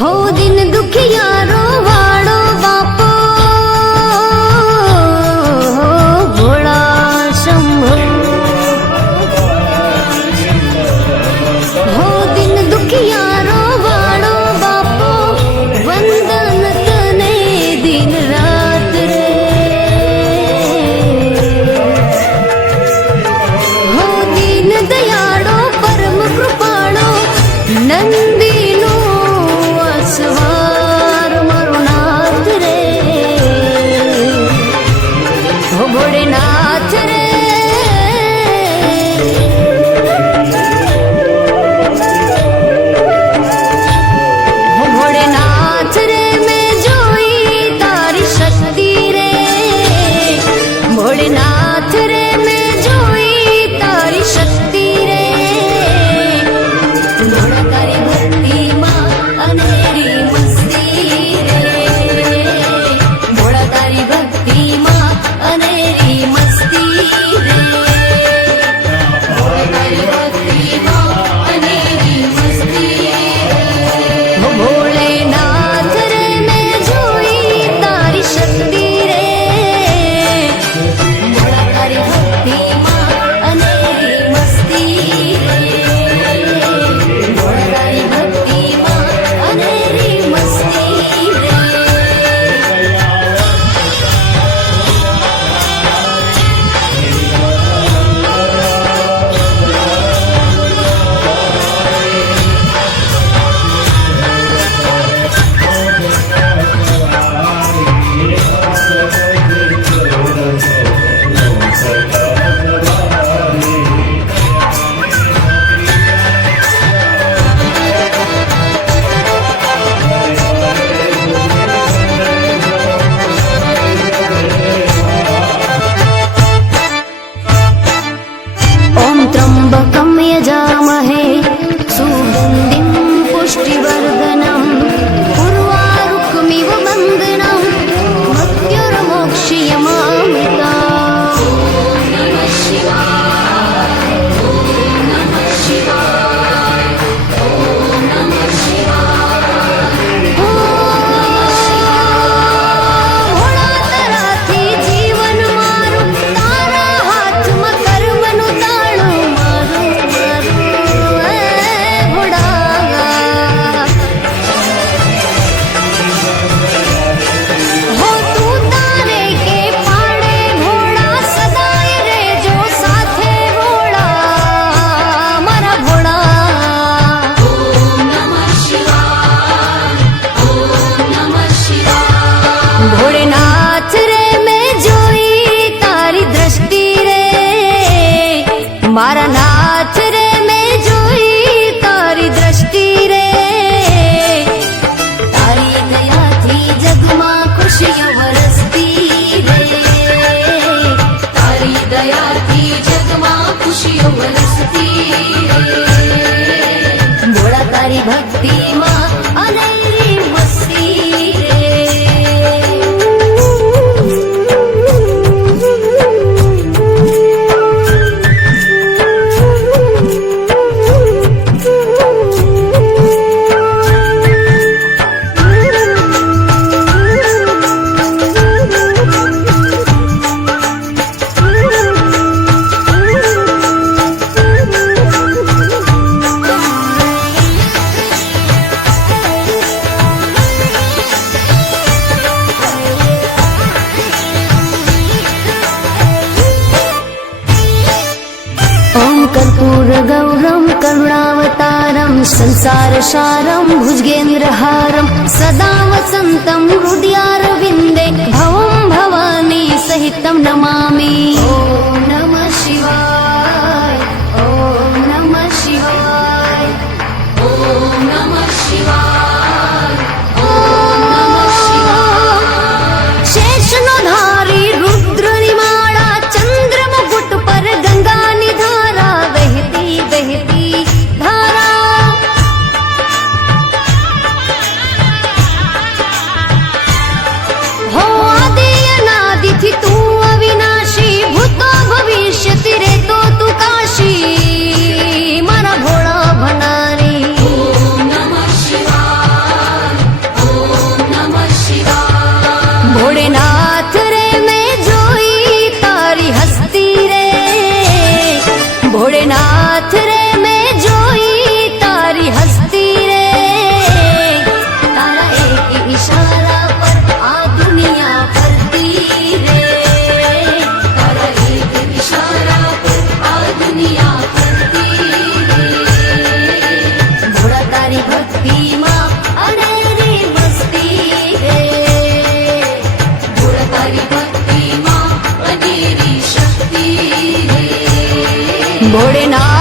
हो दिन दुखियारो वाड़ो बापो भोला शंभो हो दिन दुखियारो वाड़ो बापो वंदन तने दिन रात रे हो दीन दयाड़ो परम कृपाणो नंदी सवार मारो नाथ रे हो भोले नाथ रे हो भोले नाथ रे मैं जोई तारी शक्ति रे भोले नाथ रे मैं जोई तारी शक्ति रे भोला तारी भक्ति मां अनेरी मस्ती रे भोला तारी भक्ति मां अनेरी मस्ती रे भोला तारी भक्ति मां अनेरी मस्ती हो भोलेनाथ रे मैं जोई तारी शक्ति रे भोला तारी भक्ति मां अनेरी मस्ती रे भोला तारी भक्ति मां अनेरी मस्ती रे ओम त्र्यंबकं यजामहे सुगंधिं पुष्टिवर्धनम् उर्वारुकमिव बन्धनम् मृत्युर्मोक्षयमामृता ભોળા તરાથી જીવન મારું તારા હાથમાં કર્મનું તાળું મારું મારું એ ભોળા हो तू तारे के पाड़े भोळा सदाय रे जो साथे भोळा मारा भोळा भोलेनाथ रे मैं जोई तारी दृष्टि रे मारा नाथ रे मैं जोई तारी दृष्टि रे तारी दयाथी जगमा खुशियों वरसती रे तारी दयाथी जगमा खुशियों वरसती रे भोला तारी भक्ति मां अनेरी मस्ती रे कर्पूरगौरं करुणावतारं संसारसारं भुजगेन्द्रहारं सदा वसन्तं हृदयारविन्दे भवं भवानी सहितं नमामि। ॐ नमः शिवाय, ॐ नमः शिवाय, ॐ नमः शिवाय, ॐ नमः शिवाय। शेषनो धारी रुद्र निमाड़ा चंद्र मुकुट पर गंगा निधारा बहती बहती धारा। हो आदि अनादि थी तू अविनाशी भूतो भविष्य तेरे तो तू काशी मारा भोला भंडारी। ओम नमः शिवाय, ओम नमः शिवाय। भोलेनाथ रे मैं जोई तारी हस्ती रे, भोलेनाथ रे मैं जोई तारी हस्ती रे। तारा एक इशारा पर आ दुनिया फरती रे, तारा एक इशारा पर आ दुनिया फरती रे। भोला तारी भक्ति माँ अनेरी मस्ती रे, भोला तारी भक्ति माँ अनेरी शक्ति रे। भोलेनाथ